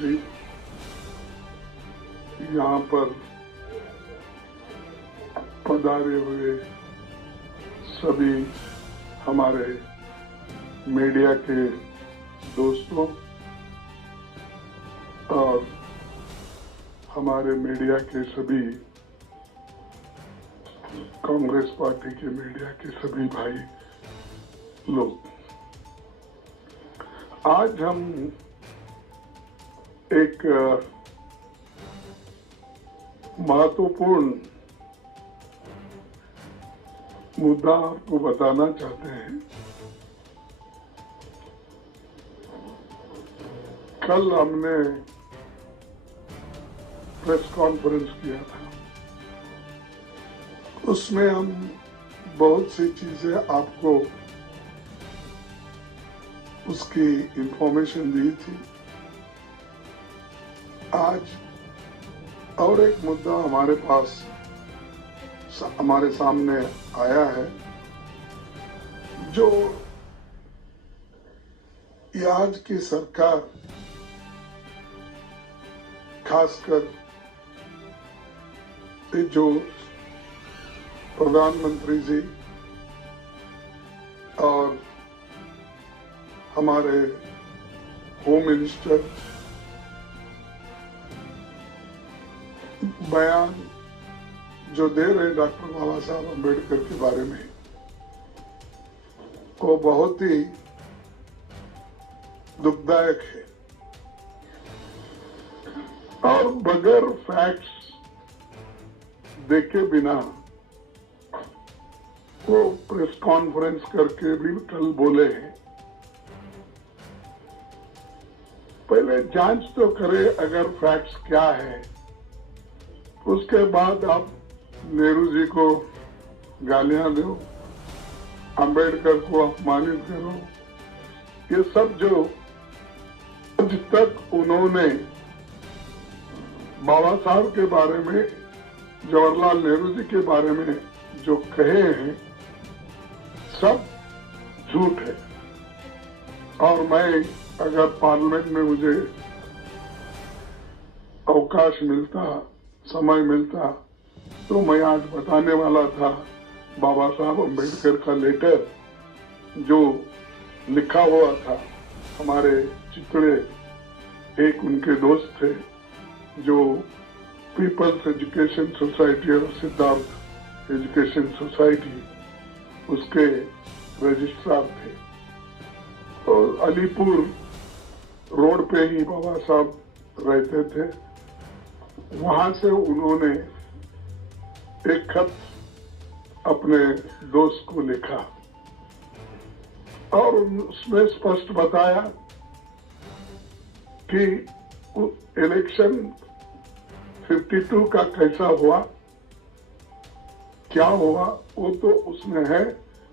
जी, यहाँ पर पधारे हुए सभी हमारे मीडिया के दोस्तों और हमारे मीडिया के सभी कांग्रेस पार्टी के मीडिया के सभी भाई लोग, आज हम एक महत्वपूर्ण मुद्दा आपको बताना चाहते हैं। कल हमने प्रेस कॉन्फ्रेंस किया था, उसमें हम बहुत सी चीजें आपको उसकी इंफॉर्मेशन दी थी। आज और एक मुद्दा हमारे सामने आया है, जो आज की सरकार, खासकर जो प्रधानमंत्री जी और हमारे होम मिनिस्टर बयान जो दे रहे हैं डॉक्टर बाबा साहब अम्बेडकर के बारे में, वो बहुत ही दुखदायक है और बगैर फैक्ट्स देखे बिना वो प्रेस कॉन्फ्रेंस करके भी कल बोले हैं। पहले जांच तो करे अगर फैक्ट्स क्या है, उसके बाद आप नेहरू जी को गालियां दो, अंबेडकर को अपमानित करो। ये सब जो आज तक उन्होंने बाबा साहब के बारे में, जवाहरलाल नेहरू जी के बारे में जो कहे हैं, सब झूठ है। और मैं अगर पार्लियामेंट में मुझे अवकाश मिलता, समय मिलता, तो मैं आज बताने वाला था बाबा साहब अम्बेडकर का लेटर जो लिखा हुआ था। हमारे चितड़े एक उनके दोस्त थे जो पीपल्स एजुकेशन सोसाइटी और सिद्धार्थ एजुकेशन सोसाइटी उसके रजिस्ट्रार थे, और अलीपुर रोड पे ही बाबा साहब रहते थे। वहां से उन्होंने एक खत अपने दोस्त को लिखा और उसमें स्पष्ट बताया कि इलेक्शन 52 का कैसा हुआ, क्या हुआ, वो तो उसमें है,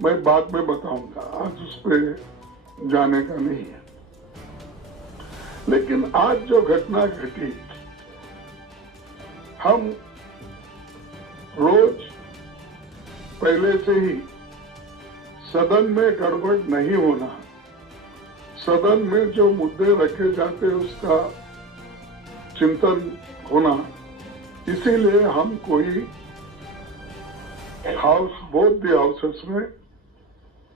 मैं बाद में बताऊंगा, आज उस पर जाने का नहीं है। लेकिन आज जो घटना घटी, हम रोज पहले से ही सदन में गड़बड़ नहीं होना, सदन में जो मुद्दे रखे जाते उसका चिंतन होना, इसीलिए हम कोई हाउस, बोथ द हाउसेस में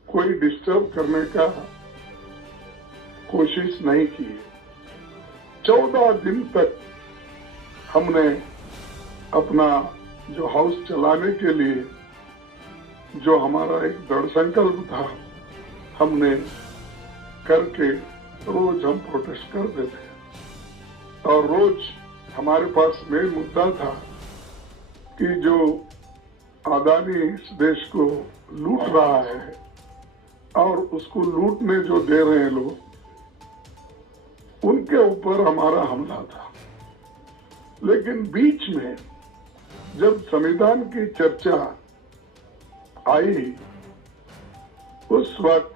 कोई डिस्टर्ब करने का कोशिश नहीं की। 14 दिन तक हमने अपना जो हाउस चलाने के लिए जो हमारा एक दृढ़ संकल्प था, हमने करके रोज हम प्रोटेस्ट करते थे। और रोज हमारे पास मेन मुद्दा था कि जो अदानी इस देश को लूट रहा है और उसको लूटने जो दे रहे हैं लोग, उनके ऊपर हमारा हमला था। लेकिन बीच में जब संविधान की चर्चा आई, उस वक्त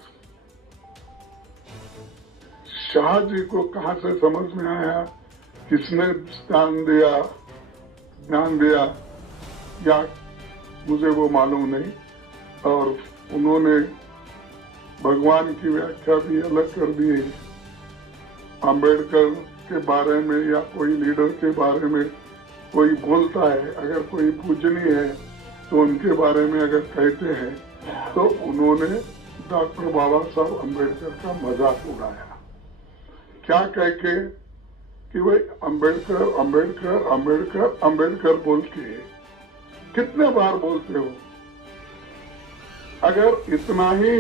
शाह जी को कहां से समझ में आया, किसने ध्यान दिया या मुझे वो मालूम नहीं, और उन्होंने भगवान की व्याख्या भी अलग कर दी। अंबेडकर के बारे में या कोई लीडर के बारे में कोई बोलता है, अगर कोई पूजनीय है तो उनके बारे में अगर कहते हैं तो उन्होंने डॉक्टर बाबा साहब अम्बेडकर का मजाक उड़ाया। क्या कह के कि भाई अम्बेडकर अम्बेडकर अम्बेडकर अम्बेडकर बोल के कितने बार बोलते हो? अगर इतना ही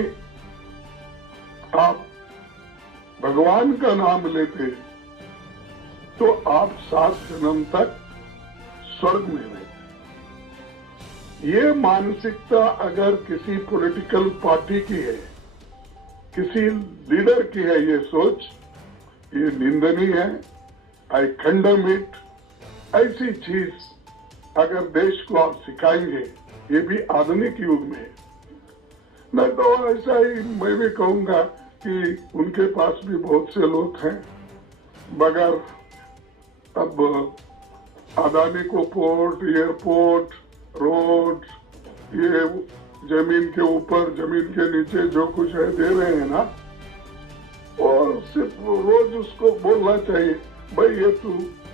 आप भगवान का नाम लेते तो आप 7 जन्म तक स्वर्ग में रहते। ये मानसिकता अगर किसी पॉलिटिकल पार्टी की है, किसी लीडर की है, ये सोच, ये निंदनीय है। आई कंडेम इट। ऐसी चीज अगर देश को आप सिखाएंगे, ये भी आधुनिक युग में, मैं तो ऐसा ही मैं भी कहूंगा कि उनके पास भी बहुत से लोग हैं, मगर अब अदानी को पोर्ट, एयरपोर्ट, रोड, ये जमीन के ऊपर जमीन के नीचे जो कुछ है दे रहे हैं ना, और सिर्फ रोज उसको बोलना चाहिए, भाई ये तू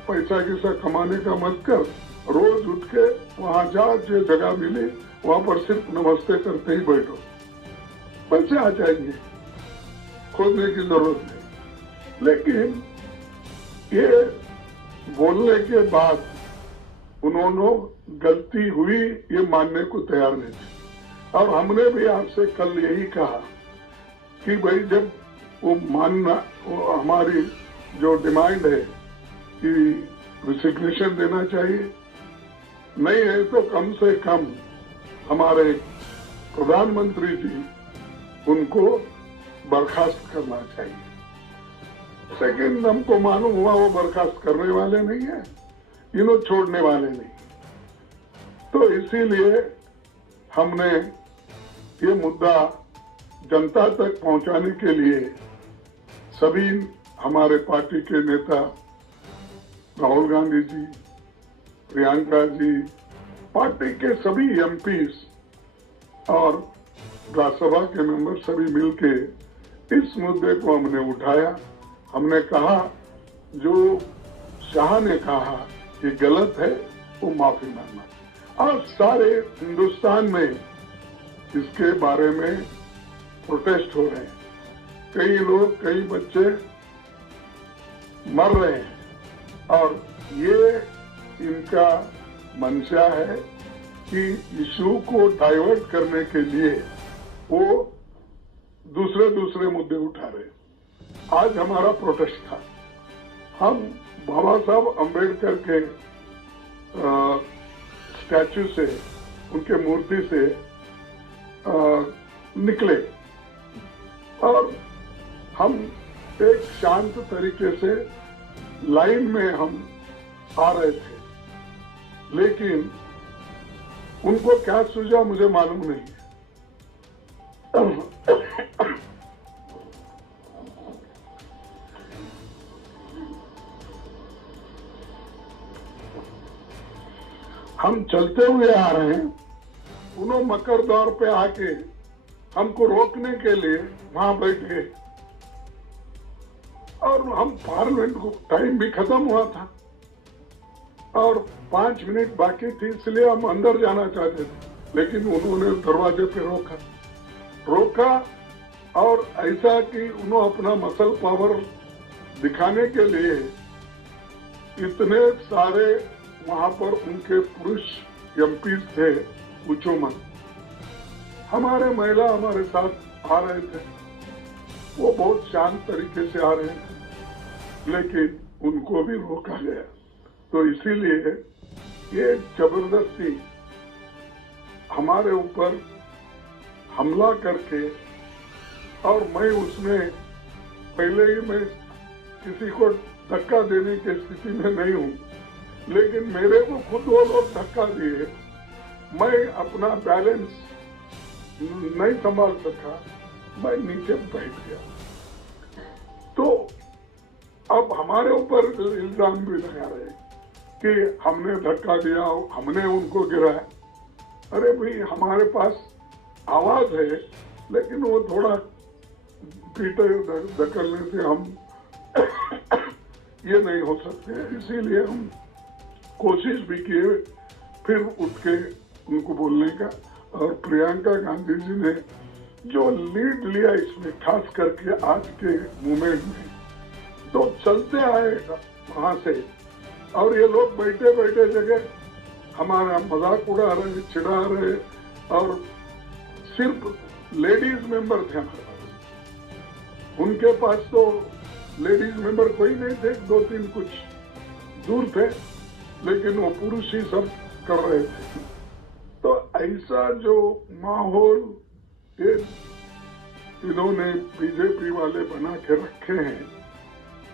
पैसा किसा कमाने का मत कर, रोज उठ के वहां जा, जो जगह मिली वहां पर सिर्फ नमस्ते करते ही बैठो, पैसे आ जाएंगे, खोजने की जरूरत नहीं। लेकिन ये बोलने के बाद उन्होंने गलती हुई ये मानने को तैयार नहीं थे। और हमने भी आपसे कल यही कहा कि भाई जब वो मानना, वो हमारी जो डिमांड है कि रिसिग्नेशन देना चाहिए, नहीं है तो कम से कम हमारे प्रधानमंत्री जी उनको बर्खास्त करना चाहिए। सेकंड, हमको मालूम हुआ वो बर्खास्त करने वाले नहीं है, इन्हों छोड़ने वाले नहीं। तो इसीलिए हमने ये मुद्दा जनता तक पहुंचाने के लिए सभी हमारे पार्टी के नेता राहुल गांधी जी, प्रियंका जी, पार्टी के सभी एमपीज और राज्यसभा के मेंबर सभी मिलके इस मुद्दे को हमने उठाया। हमने कहा जो शाह ने कहा कि गलत है वो माफी मांगना। आज सारे हिंदुस्तान में इसके बारे में प्रोटेस्ट हो रहे हैं, कई लोग, कई बच्चे मर रहे हैं और ये इनका मंशा है कि इशू को डाइवर्ट करने के लिए वो दूसरे मुद्दे उठा रहे हैं। आज हमारा प्रोटेस्ट था, हम बाबा साहब अम्बेडकर के स्टैचू से, उनके मूर्ति से निकले और हम एक शांत तरीके से लाइन में हम आ रहे थे, लेकिन उनको क्या सूझा मुझे मालूम नहीं। हम चलते हुए आ रहे हैं, उन्होंने मकर दौर पे आके हमको रोकने के लिए वहां बैठ गए और हम पार्लियामेंट को टाइम भी खत्म हुआ था और 5 मिनट बाकी थी, इसलिए हम अंदर जाना चाहते थे, लेकिन उन्होंने दरवाजे पे रोका और ऐसा कि उन्होंने अपना मसल पावर दिखाने के लिए इतने सारे वहां पर उनके पुरुष एमपी थे, पूछो मत। हमारे महिला हमारे साथ आ रहे थे, वो बहुत शांत तरीके से आ रहे थे, लेकिन उनको भी रोका गया। तो इसीलिए ये जबरदस्ती हमारे ऊपर हमला करके, और मैं उसमें पहले ही मैं किसी को धक्का देने की स्थिति में नहीं हूं, लेकिन मेरे को खुद वो लोग धक्का दिए, मैं अपना बैलेंस नहीं संभाल सका, मैं नीचे बैठ गया। तो अब हमारे ऊपर इल्जाम भी लगा रहे कि हमने धक्का दिया, हमने उनको गिराया। अरे भाई, हमारे पास आवाज है, लेकिन वो थोड़ा पीटे धकलने से हम ये नहीं हो सकते। इसीलिए हम कोशिश भी किए फिर उठ के उनको बोलने का। और प्रियंका गांधी जी ने जो लीड लिया इसमें, खास करके आज के मूवमेंट में, तो चलते आए वहां से, और ये लोग बैठे बैठे जगह हमारा मजाक उड़ा रहे, चिढ़ा रहे, और सिर्फ लेडीज मेंबर थे हमारे पास। उनके पास तो लेडीज मेंबर कोई नहीं थे, 2-3 कुछ दूर थे, लेकिन वो पुरुष ही सब कर रहे थे। तो ऐसा जो माहौल ये इन्होंने बीजेपी वाले बना के रखे हैं,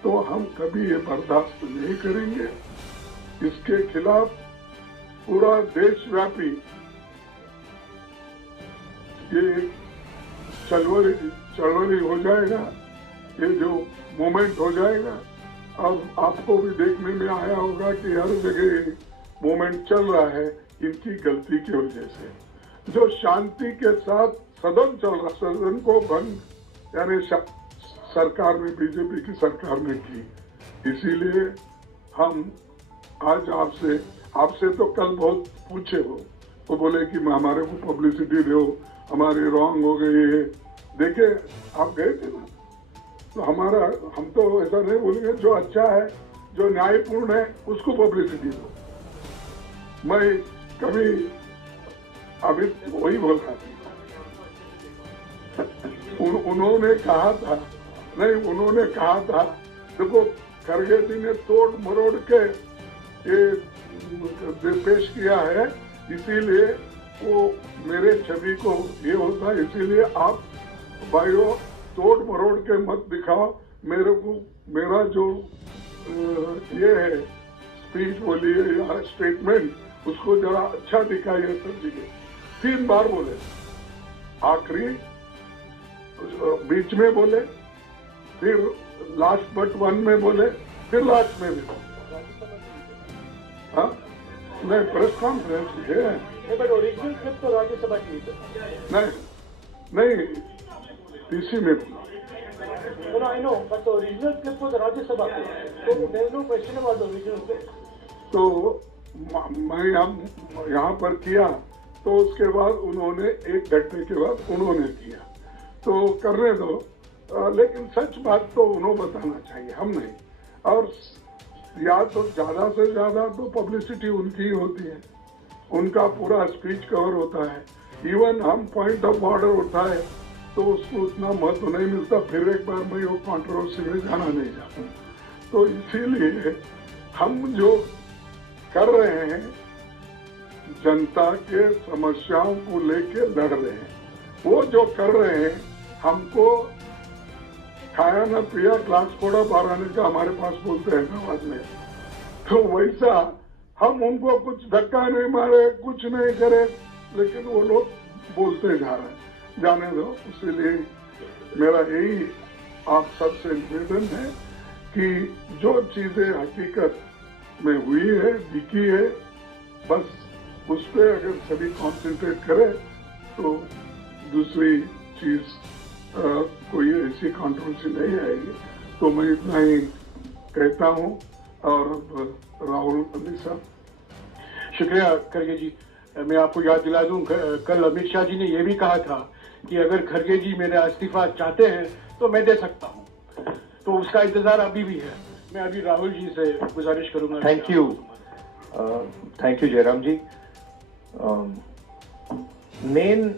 तो हम कभी ये बर्दाश्त नहीं करेंगे। इसके खिलाफ पूरा देशव्यापी ये चळवली हो जाएगा, ये जो मूवमेंट हो जाएगा। अब आपको भी देखने में आया होगा कि हर जगह मूवमेंट चल रहा है इनकी गलती की वजह से। जो शांति के साथ सदन चल रहा, सदन को भंग यानी सरकार ने, बीजेपी की सरकार ने की। इसीलिए हम आज आपसे तो कल बहुत पूछे हो, वो बोले कि हमारे को पब्लिसिटी दो, हमारी रॉन्ग हो गई है। देखे, आप गए थे ना, तो हम तो ऐसा नहीं बोलेंगे। जो अच्छा है, जो न्यायपूर्ण है, उसको पब्लिसिटी दो। मैं कभी अभी वही बोल रहा था, उन्होंने कहा था, देखो खरगे जी ने तोड़ मरोड़ के ये पेश किया है, इसीलिए वो मेरे छवि को ये होता है। इसीलिए आप भाइयों तोड़ मरोड़ के मत दिखाओ मेरे को। मेरा जो ये है स्पीच बोलिए या स्टेटमेंट, उसको जरा अच्छा दिखाइए सब जगह। 3 बार बोले, आखिरी, बीच में बोले, फिर लास्ट बट 1 में बोले, फिर लास्ट में भी बोले। हाँ, नहीं, प्रेस कॉन्फ्रेंस है, बट ओरिजिनल क्लिप तो राज्यसभा की नहीं, इसी में बोला। No, I know, but the original clip was Rajya Sabha की, so there is no question about the original clip. तो मैं यहाँ पर किया, तो उसके बाद उन्होंने 1 घंटे के बाद उन्होंने किया, तो करने दो। लेकिन सच बात तो उन्होंने बताना चाहिए, हम नहीं। और या तो ज्यादा से ज्यादा तो पब्लिसिटी उनकी ही होती है, उनका पूरा स्पीच कवर होता है। इवन हम पॉइंट ऑफ ऑर्डर उठाए तो उसको उतना महत्व नहीं मिलता। फिर एक बार मैं वो कंट्रोवर्सी में जाना नहीं चाहता। तो इसीलिए हम जो कर रहे हैं, जनता के समस्याओं को लेके लड़ रहे हैं। वो जो कर रहे हैं, हमको खाया न पिया, क्लास फोड़ा बाराने का हमारे पास बोलते हैं समाज में, तो वैसा हम उनको कुछ धक्का नहीं मारे, कुछ नहीं करे, लेकिन वो लोग बोलते जा रहे हैं। जाने दो। इसीलिए मेरा यही आप सबसे निवेदन है कि जो चीजें हकीकत में हुई है, दिखी है, बस उस पर अगर सभी कॉन्सेंट्रेट करें तो दूसरी चीज कोई ऐसी कंट्रोवर्सी नहीं आएगी। तो मैं इतना ही कहता हूँ। और राहुल गांधी साहब, शुक्रिया खड़गे जी। मैं आपको याद दिला दूं, कल अमित शाह जी ने यह भी कहा था कि अगर खड़गे जी मेरा इस्तीफा चाहते हैं तो मैं दे सकता हूं, तो उसका इंतजार अभी भी है। मैं अभी राहुल जी से गुजारिश करूंगा। Thank you Jayram ji. Main